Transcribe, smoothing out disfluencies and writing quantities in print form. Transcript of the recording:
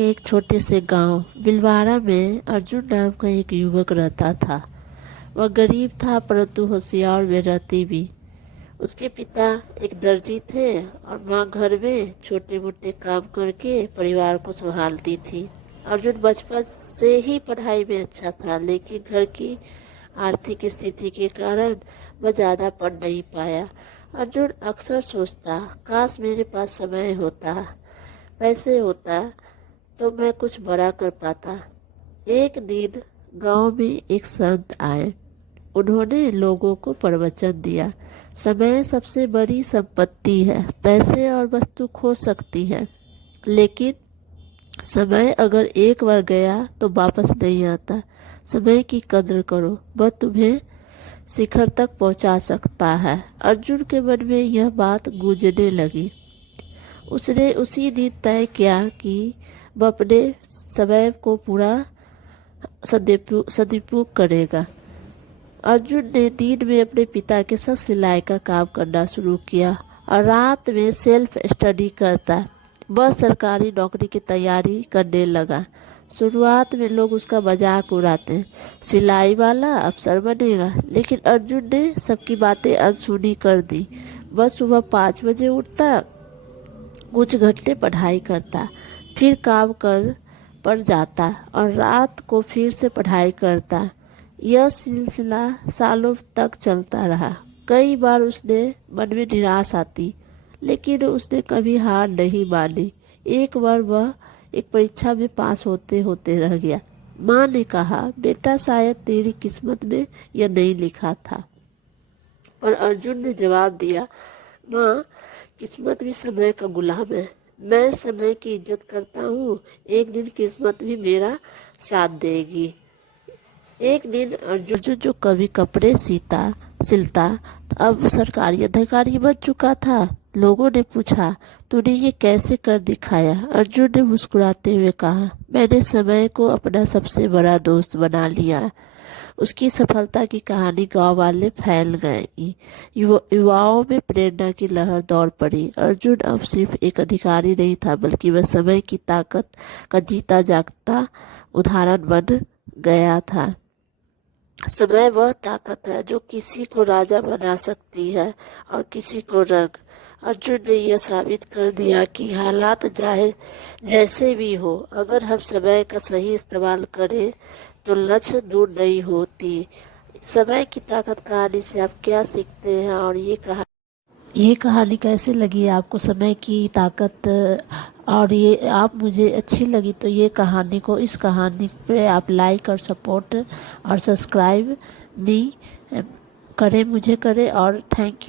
के एक छोटे से गांव बिलवाड़ा में अर्जुन नाम का एक युवक रहता था। वह गरीब था परंतु होशियार व रहती भी। उसके पिता एक दर्जी थे और माँ घर में छोटे मोटे काम करके परिवार को संभालती थी। अर्जुन बचपन से ही पढ़ाई में अच्छा था, लेकिन घर की आर्थिक स्थिति के कारण वह ज़्यादा पढ़ नहीं पाया। अर्जुन अक्सर सोचता, काश मेरे पास समय होता, पैसे होता तो मैं कुछ बड़ा कर पाता। एक दिन गांव में एक संत आए। उन्होंने लोगों को प्रवचन दिया, समय सबसे बड़ी संपत्ति है। पैसे और वस्तु खो सकती है, लेकिन समय अगर एक बार गया तो वापस नहीं आता। समय की कदर करो, वह तुम्हें शिखर तक पहुंचा सकता है। अर्जुन के मन में यह बात गूंजने लगी। उसने उसी दिन तय किया कि वह अपने समय को पूरा सदुपयोग करेगा। अर्जुन ने दिन में अपने पिता के साथ सिलाई का काम करना शुरू किया और रात में सेल्फ स्टडी करता। वह सरकारी नौकरी की तैयारी करने लगा। शुरुआत में लोग उसका मजाक उड़ाते, सिलाई वाला अफसर बनेगा, लेकिन अर्जुन ने सबकी बातें अनसुनी कर दी। वह सुबह 5 बजे उठता, कुछ घंटे पढ़ाई करता, फिर काम पर जाता और रात को फिर से पढ़ाई करता। यह सिलसिला सालों तक चलता रहा। कई बार उसने मन में निराश आती, लेकिन उसने कभी हार नहीं मानी। एक बार वह एक परीक्षा में पास होते होते रह गया। माँ ने कहा, बेटा शायद तेरी किस्मत में यह नहीं लिखा था। और अर्जुन ने जवाब दिया, माँ, किस्मत भी समय का गुलाम है। मैं समय की इज्जत करता हूँ, एक दिन किस्मत भी मेरा साथ देगी। एक दिन अर्जुन जो कभी कपड़े सिलता अब सरकारी अधिकारी बन चुका था। लोगों ने पूछा, तूने ये कैसे कर दिखाया? अर्जुन ने मुस्कुराते हुए कहा, मैंने समय को अपना सबसे बड़ा दोस्त बना लिया। उसकी सफलता की कहानी गांव वाले फैल गई। युवाओं में प्रेरणा की लहर दौड़ पड़ी। अर्जुन अब सिर्फ एक अधिकारी नहीं था, बल्कि वह समय की ताकत का जीता जागता उदाहरण बन गया था। समय वह ताकत है जो किसी को राजा बना सकती है और किसी को रंग। अर्जुन ने यह साबित कर दिया कि हालात चाहे जैसे भी हो, अगर हम समय का सही इस्तेमाल करें तो लक्ष्य दूर नहीं होती। समय की ताकत कहानी से आप क्या सीखते हैं और ये कहानी कैसे लगी आपको? समय की ताकत और ये आप मुझे अच्छी लगी तो इस कहानी पे आप लाइक और सपोर्ट और सब्सक्राइब भी करें, मुझे करें। और थैंक यू।